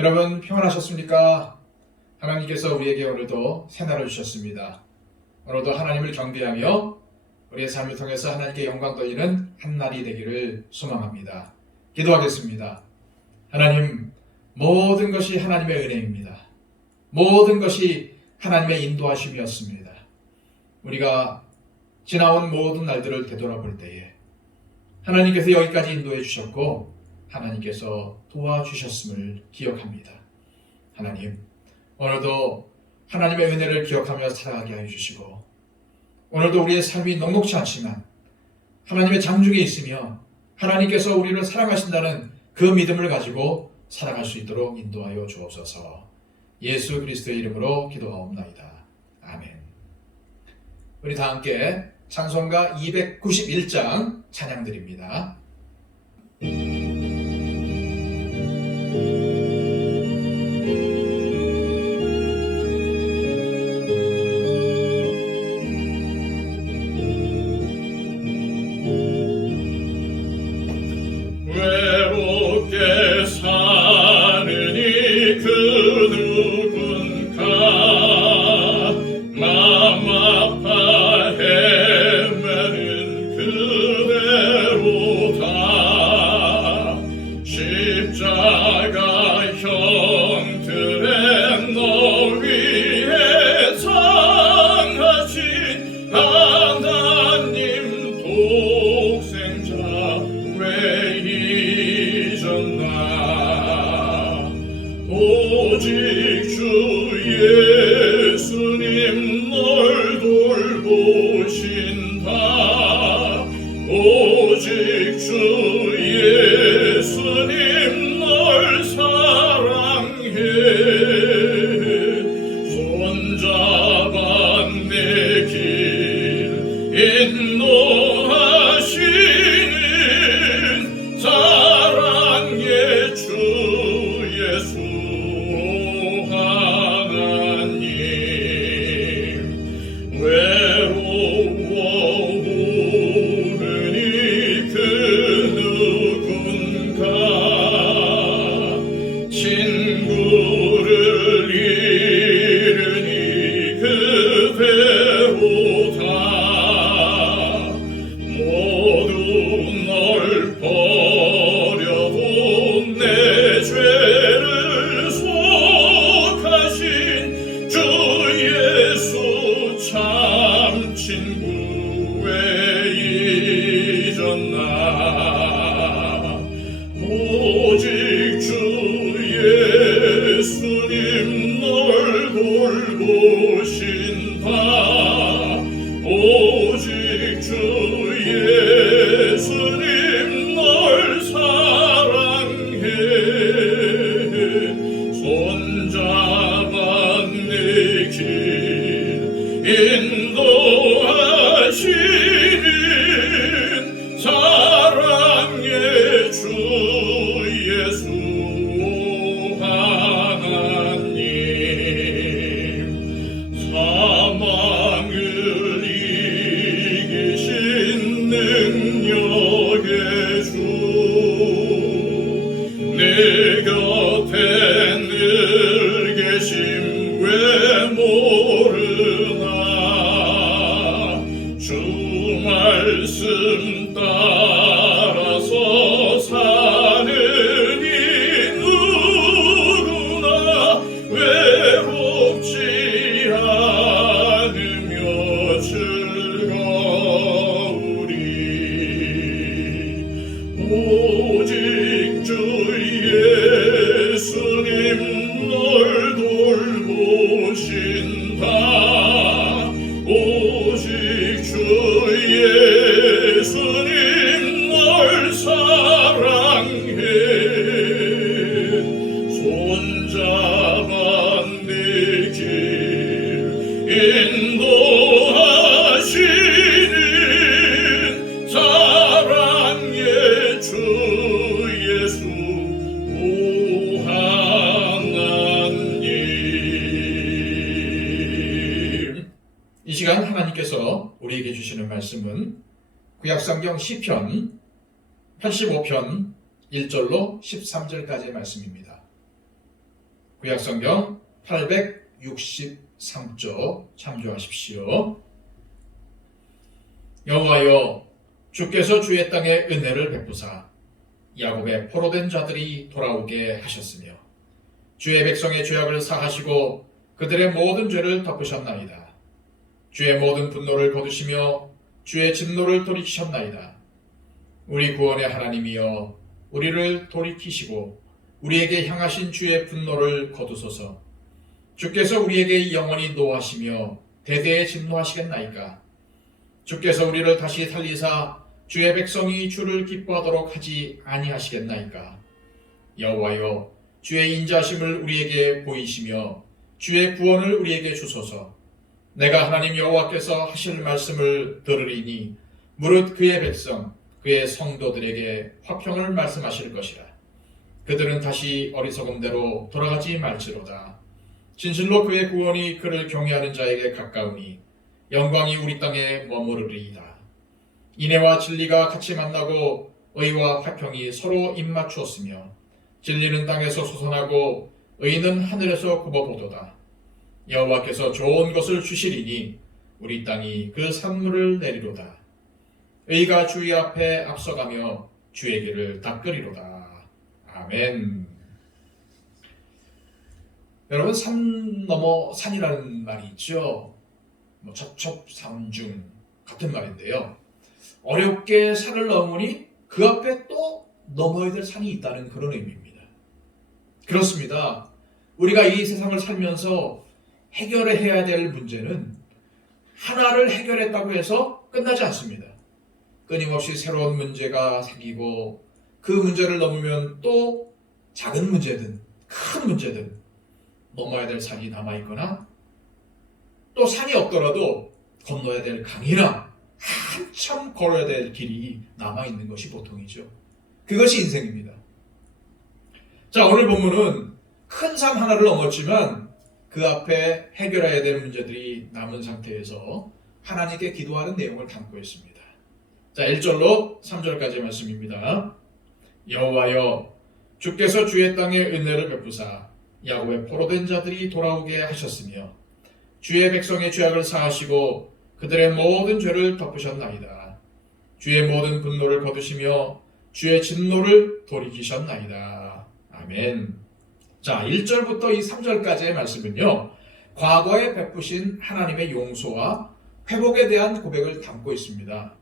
여러분 평안하셨습니까? 하나님께서 우리에게 오늘도 새날을 주셨습니다. 오늘도 하나님을 경배하며 우리의 삶을 통해서 하나님께 영광 돌리는 한날이 되기를 소망합니다. 기도하겠습니다. 하나님, 모든 것이 하나님의 은혜입니다. 모든 것이 하나님의 인도하심이었습니다. 우리가 지나온 모든 날들을 되돌아볼 때에 하나님께서 여기까지 인도해 주셨고 하나님께서 도와주셨음을 기억합니다. 하나님, 오늘도 하나님의 은혜를 기억하며 살아가게 하여 주시고 오늘도 우리의 삶이 녹록지 않지만 하나님의 장중에 있으며 하나님께서 우리를 사랑하신다는 그 믿음을 가지고 살아갈 수 있도록 인도하여 주옵소서. 예수 그리스도의 이름으로 기도하옵나이다. 아멘. 우리 다 함께 찬송가 291장 찬양드립니다. 외롭게 사는 이 그 누군가 마음 아파 헤매는 그대로다. 십자가 형틀에 너 위해 상하신 하나님 독생자 왜 잊었나. 오직 주 예수님 널 돌보신다. 오직 주 예수님 널 사랑해. 손잡아 내 길 인도하시는 사랑의 주 예수 하나님. 외로워 우는 이 그 누군가 친구를 잃은 이 그대로다. 모두 널 버려도 내 죄를 속하신 주 예수 참 친구 왜 잊었나. 오직 주 예수님 널 돌보신다. 오직 주 예수님 널 사랑해. 손잡아 내 길 인도하시는 사랑의 주 예수 하나님. 사망을 이기신 능력의 주 내 곁에 늘 계심 왜 모르나. 주 말씀 따라서 사는 이 누구나 외롭지 않으며 즐거우리. 오직 주 예수님 널 돌보신다. 오직 주 예수님 널 사랑해. 손잡아 내 길 인도하시는 사랑의 주 예수 하나님. 이 시간 하나님께서 우리에게 주시는 말씀은 구약성경 시편 85편 1절로 13절까지의 말씀입니다. 구약성경 863쪽 참조하십시오. 여호와여, 주께서 주의 땅에 은혜를 베푸사 야곱의 포로된 자들이 돌아오게 하셨으며 주의 백성의 죄악을 사하시고 그들의 모든 죄를 덮으셨나이다. 주의 모든 분노를 거두시며 주의 진노를 돌이키셨나이다. 우리 구원의 하나님이여, 우리를 돌이키시고 우리에게 향하신 주의 분노를 거두소서. 주께서 우리에게 영원히 노하시며 대대에 진노하시겠나이까. 주께서 우리를 다시 살리사 주의 백성이 주를 기뻐하도록 하지 아니하시겠나이까. 여호와여, 주의 인자심을 우리에게 보이시며 주의 구원을 우리에게 주소서. 내가 하나님 여호와께서 하실 말씀을 들으리니 무릇 그의 백성 그의 성도들에게 화평을 말씀하실 것이라. 그들은 다시 어리석은 대로 돌아가지 말지로다. 진실로 그의 구원이 그를 경외하는 자에게 가까우니 영광이 우리 땅에 머무르리이다. 인애와 진리가 같이 만나고 의와 화평이 서로 입맞추었으며 진리는 땅에서 솟아나고 의는 하늘에서 굽어보도다. 여호와께서 좋은 것을 주시리니 우리 땅이 그 산물을 내리로다. 의가 주의 앞에 앞서가며 주의 길을 닦으리로다. 아멘. 여러분, 산 넘어 산이라는 말이 있죠. 첩첩산중 같은 말인데요. 어렵게 산을 넘으니 그 앞에 또 넘어야 될 산이 있다는 그런 의미입니다. 그렇습니다. 우리가 이 세상을 살면서 해결해야 될 문제는 하나를 해결했다고 해서 끝나지 않습니다. 끊임없이 새로운 문제가 생기고 그 문제를 넘으면 또 작은 문제든 큰 문제든 넘어야 될 산이 남아있거나 또 산이 없더라도 건너야 될 강이나 한참 걸어야 될 길이 남아있는 것이 보통이죠. 그것이 인생입니다. 자, 오늘 본문은 큰 산 하나를 넘었지만 그 앞에 해결해야 될 문제들이 남은 상태에서 하나님께 기도하는 내용을 담고 있습니다. 자, 1절로 3절까지 말씀입니다. 여호와여, 주께서 주의 땅에 은혜를 베푸사 야곱의 포로된 자들이 돌아오게 하셨으며 주의 백성의 죄악을 사하시고 그들의 모든 죄를 덮으셨나이다. 주의 모든 분노를 거두시며 주의 진노를 돌이키셨나이다. 아멘. 자, 1절부터 이 3절까지의 말씀은요, 과거에 베푸신 하나님의 용서와 회복에 대한 고백을 담고 있습니다.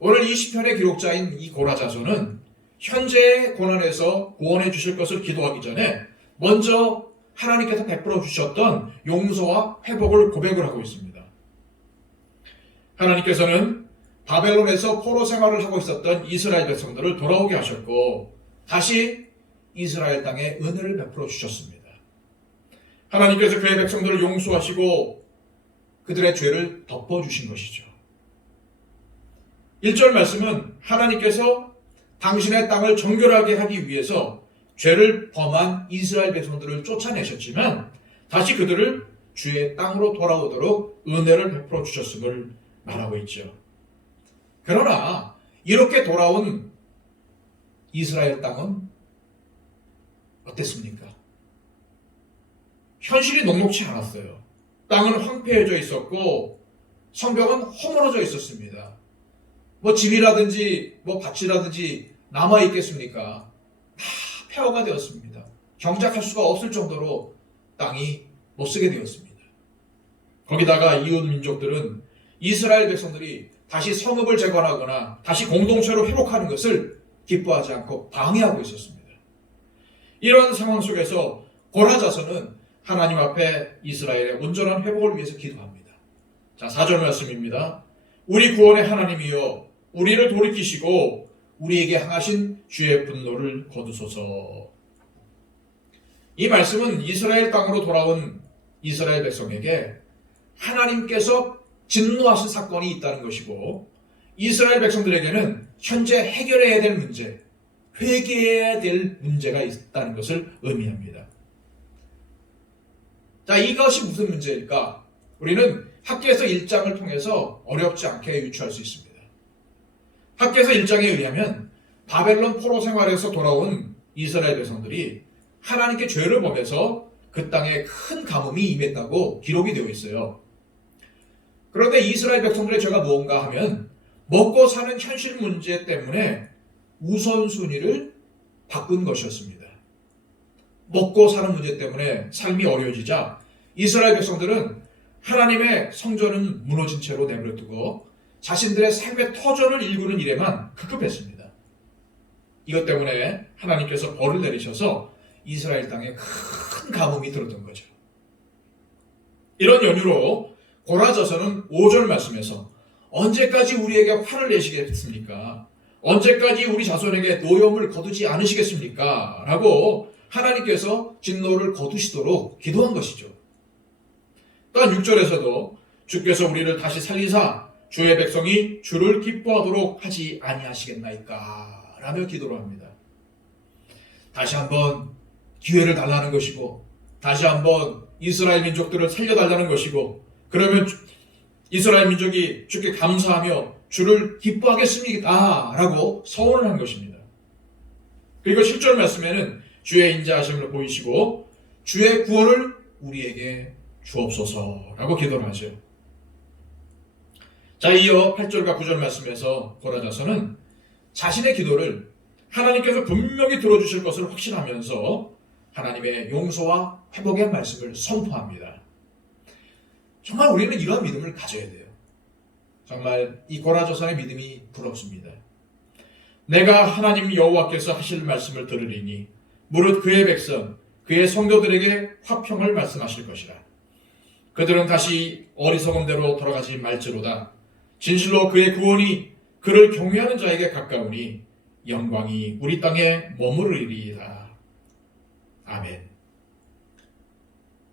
오늘 이 시편의 기록자인 이 고라자손은 현재의 고난에서 구원해 주실 것을 기도하기 전에 먼저 하나님께서 베풀어 주셨던 용서와 회복을 고백을 하고 있습니다. 하나님께서는 바벨론에서 포로 생활을 하고 있었던 이스라엘 백성들을 돌아오게 하셨고 다시 이스라엘 땅에 은혜를 베풀어 주셨습니다. 하나님께서 그의 백성들을 용서하시고 그들의 죄를 덮어주신 것이죠. 1절 말씀은 하나님께서 당신의 땅을 정결하게 하기 위해서 죄를 범한 이스라엘 백성들을 쫓아내셨지만 다시 그들을 주의 땅으로 돌아오도록 은혜를 베풀어 주셨음을 말하고 있죠. 그러나 이렇게 돌아온 이스라엘 땅은 어땠습니까? 현실이 녹록치 않았어요. 땅은 황폐해져 있었고 성벽은 허물어져 있었습니다. 집이라든지 밭이라든지 남아 있겠습니까? 다 폐허가 되었습니다. 경작할 수가 없을 정도로 땅이 못쓰게 되었습니다. 거기다가 이웃 민족들은 이스라엘 백성들이 다시 성읍을 재건하거나 다시 공동체로 회복하는 것을 기뻐하지 않고 방해하고 있었습니다. 이런 상황 속에서 고라자손은 하나님 앞에 이스라엘의 온전한 회복을 위해서 기도합니다. 자, 4절 말씀입니다. 우리 구원의 하나님이여, 우리를 돌이키시고 우리에게 향하신 주의 분노를 거두소서. 이 말씀은 이스라엘 땅으로 돌아온 이스라엘 백성에게 하나님께서 진노하신 사건이 있다는 것이고 이스라엘 백성들에게는 현재 해결해야 될 문제, 회개해야 될 문제가 있다는 것을 의미합니다. 자, 이것이 무슨 문제일까? 우리는 학개서 1장을 통해서 어렵지 않게 유추할 수 있습니다. 학개서 1장에 의하면 바벨론 포로 생활에서 돌아온 이스라엘 백성들이 하나님께 죄를 범해서 그 땅에 큰 가뭄이 임했다고 기록이 되어 있어요. 그런데 이스라엘 백성들의 죄가 무언가 하면 먹고 사는 현실 문제 때문에 우선순위를 바꾼 것이었습니다. 먹고 사는 문제 때문에 삶이 어려워지자 이스라엘 백성들은 하나님의 성전은 무너진 채로 내버려두고 자신들의 삶의 터전을 일구는 일에만 급급했습니다. 이것 때문에 하나님께서 벌을 내리셔서 이스라엘 땅에 큰 가뭄이 들었던 거죠. 이런 연유로 고라져서는 5절 말씀에서 언제까지 우리에게 화를 내시겠습니까? 언제까지 우리 자손에게 노염을 거두지 않으시겠습니까? 라고 하나님께서 진노를 거두시도록 기도한 것이죠. 또한 6절에서도 주께서 우리를 다시 살리사 주의 백성이 주를 기뻐하도록 하지 아니하시겠나이까? 라며 기도를 합니다. 다시 한번 기회를 달라는 것이고 다시 한번 이스라엘 민족들을 살려달라는 것이고 그러면 이스라엘 민족이 주께 감사하며 주를 기뻐하겠습니다 라고 서원을 한 것입니다. 그리고 10절 말씀에는 주의 인자하심을 보이시고 주의 구원을 우리에게 주옵소서라고 기도를 하죠. 자, 이어 8절과 9절 말씀에서 고라자서는 자신의 기도를 하나님께서 분명히 들어주실 것을 확신하면서 하나님의 용서와 회복의 말씀을 선포합니다. 정말 우리는 이러한 믿음을 가져야 돼요. 정말 이 고라자서의 믿음이 부럽습니다. 내가 하나님 여호와께서 하실 말씀을 들으리니 무릇 그의 백성 그의 성도들에게 화평을 말씀하실 것이라. 그들은 다시 어리석은 대로 돌아가지 말지로다. 진실로 그의 구원이 그를 경외하는 자에게 가까우니 영광이 우리 땅에 머무르리이다. 아멘.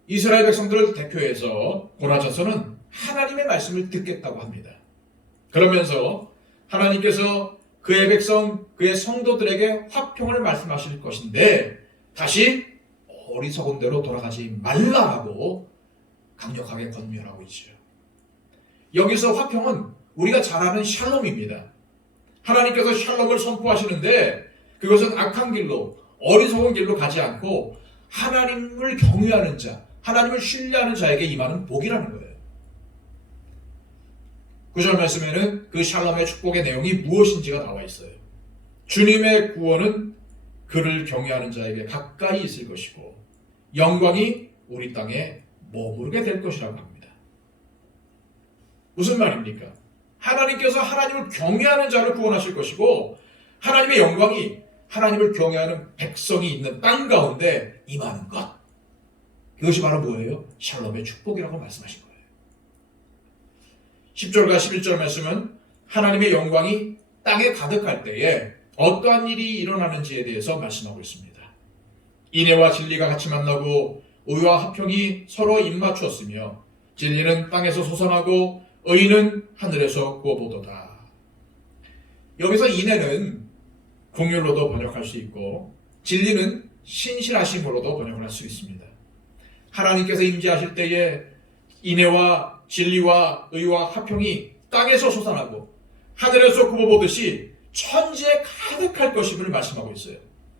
이스라엘 백성들을 대표해서 고라자서는 하나님의 말씀을 듣겠다고 합니다. 그러면서 하나님께서 그의 백성, 그의 성도들에게 화평을 말씀하실 것인데 다시 어리석은 대로 돌아가지 말라라고 강력하게 권면하고 있죠. 여기서 화평은 우리가 잘 아는 샬롬입니다. 하나님께서 샬롬을 선포하시는데 그것은 악한 길로, 어리석은 길로 가지 않고 하나님을 경외하는 자, 하나님을 신뢰하는 자에게 임하는 복이라는 거예요. 9절 말씀에는 그 샬롬의 축복의 내용이 무엇인지가 나와 있어요. 주님의 구원은 그를 경외하는 자에게 가까이 있을 것이고 영광이 우리 땅에 머무르게 될 것이라고 합니다. 무슨 말입니까? 하나님께서 하나님을 경외하는 자를 구원하실 것이고 하나님의 영광이 하나님을 경외하는 백성이 있는 땅 가운데 임하는 것. 그것이 바로 뭐예요? 샬롬의 축복이라고 말씀하신 거예요. 10절과 11절 말씀은 하나님의 영광이 땅에 가득할 때에 어떠한 일이 일어나는지에 대해서 말씀하고 있습니다. 인애와 진리가 같이 만나고 의와 화평이 서로 입맞추었으며 진리는 땅에서 솟아나고 의는 하늘에서 구워보도다. 여기서 인애는 긍휼로도 번역할 수 있고 진리는 신실하심으로도 번역을 할 수 있습니다. 하나님께서 임재하실 때에 인애와 진리와 의와 화평이 땅에서 솟아나고 하늘에서 굽어보듯이 천지에 가득할 것임을 말씀하고 있어요.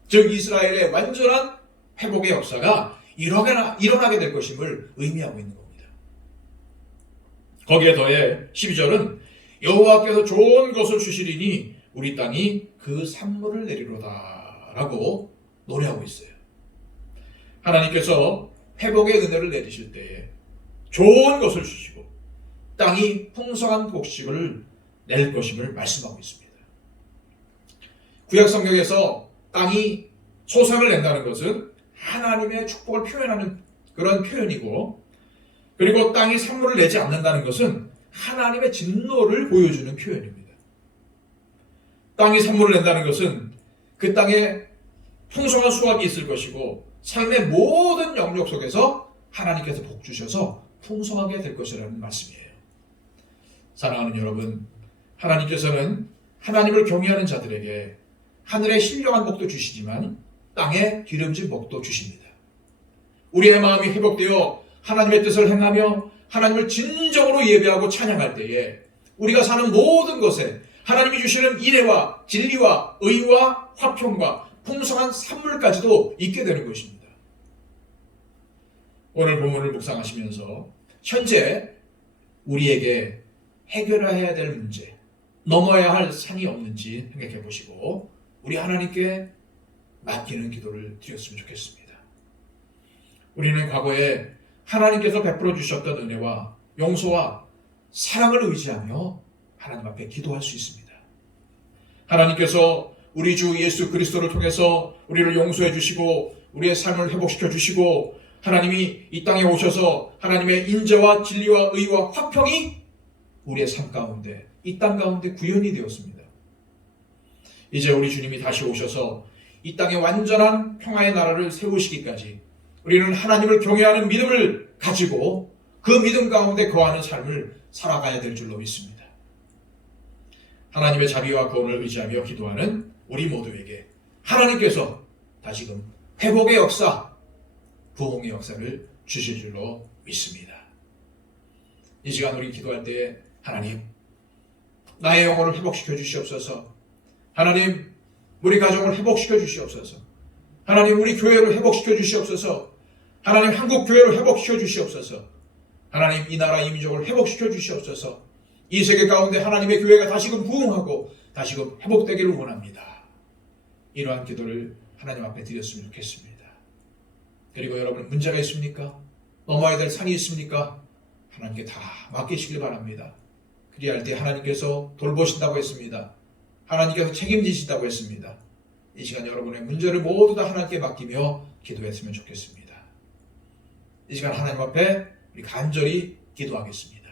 즉 이스라엘의 완전한 회복의 역사가 일어나게 될 것임을 의미하고 있는 겁니다. 거기에 더해 12절은 여호와께서 좋은 것을 주시리니 우리 땅이 그 산물을 내리로다 라고 노래하고 있어요. 하나님께서 회복의 은혜를 내리실 때에 좋은 것을 주시고 땅이 풍성한 곡식을 낼 것임을 말씀하고 있습니다. 구약 성경에서 땅이 소산을 낸다는 것은 하나님의 축복을 표현하는 그런 표현이고 그리고 땅이 산물을 내지 않는다는 것은 하나님의 진노를 보여주는 표현입니다. 땅이 산물을 낸다는 것은 그 땅에 풍성한 수확이 있을 것이고 삶의 모든 영역 속에서 하나님께서 복 주셔서 풍성하게 될 것이라는 말씀이에요. 사랑하는 여러분, 하나님께서는 하나님을 경외하는 자들에게 하늘의 신령한 복도 주시지만 땅에 기름진 복도 주십니다. 우리의 마음이 회복되어 하나님의 뜻을 행하며 하나님을 진정으로 예배하고 찬양할 때에 우리가 사는 모든 것에 하나님이 주시는 인애와 진리와 의와 화평과 풍성한 산물까지도 있게 되는 것입니다. 오늘 본문을 묵상하시면서 현재 우리에게 해결해야 될 문제, 넘어야 할 산이 없는지 생각해 보시고 우리 하나님께 맡기는 기도를 드렸으면 좋겠습니다. 우리는 과거에 하나님께서 베풀어 주셨던 은혜와 용서와 사랑을 의지하며 하나님 앞에 기도할 수 있습니다. 하나님께서 우리 주 예수 그리스도를 통해서 우리를 용서해 주시고 우리의 삶을 회복시켜 주시고 하나님이 이 땅에 오셔서 하나님의 인자와 진리와 의와 화평이 우리의 삶 가운데, 이 땅 가운데 구현이 되었습니다. 이제 우리 주님이 다시 오셔서 이 땅에 완전한 평화의 나라를 세우시기까지 우리는 하나님을 경외하는 믿음을 가지고 그 믿음 가운데 거하는 삶을 살아가야 될 줄로 믿습니다. 하나님의 자비와 구원을 의지하며 기도하는 우리 모두에게 하나님께서 다시금 회복의 역사, 부흥의 역사를 주실 줄로 믿습니다. 이 시간 우리 기도할 때에 하나님, 나의 영혼을 회복시켜 주시옵소서. 하나님, 우리 가정을 회복시켜 주시옵소서. 하나님, 우리 교회를 회복시켜 주시옵소서. 하나님, 한국 교회를 회복시켜 주시옵소서. 하나님, 이 나라 이 민족을 회복시켜 주시옵소서. 이 세계 가운데 하나님의 교회가 다시금 부흥하고 다시금 회복되기를 원합니다. 이러한 기도를 하나님 앞에 드렸으면 좋겠습니다. 그리고 여러분, 문제가 있습니까? 넘어야 될 산이 있습니까? 하나님께 다 맡기시길 바랍니다. 그리할 때 하나님께서 돌보신다고 했습니다. 하나님께서 책임지신다고 했습니다. 이 시간 여러분의 문제를 모두 다 하나님께 맡기며 기도했으면 좋겠습니다. 이 시간 하나님 앞에 우리 간절히 기도하겠습니다.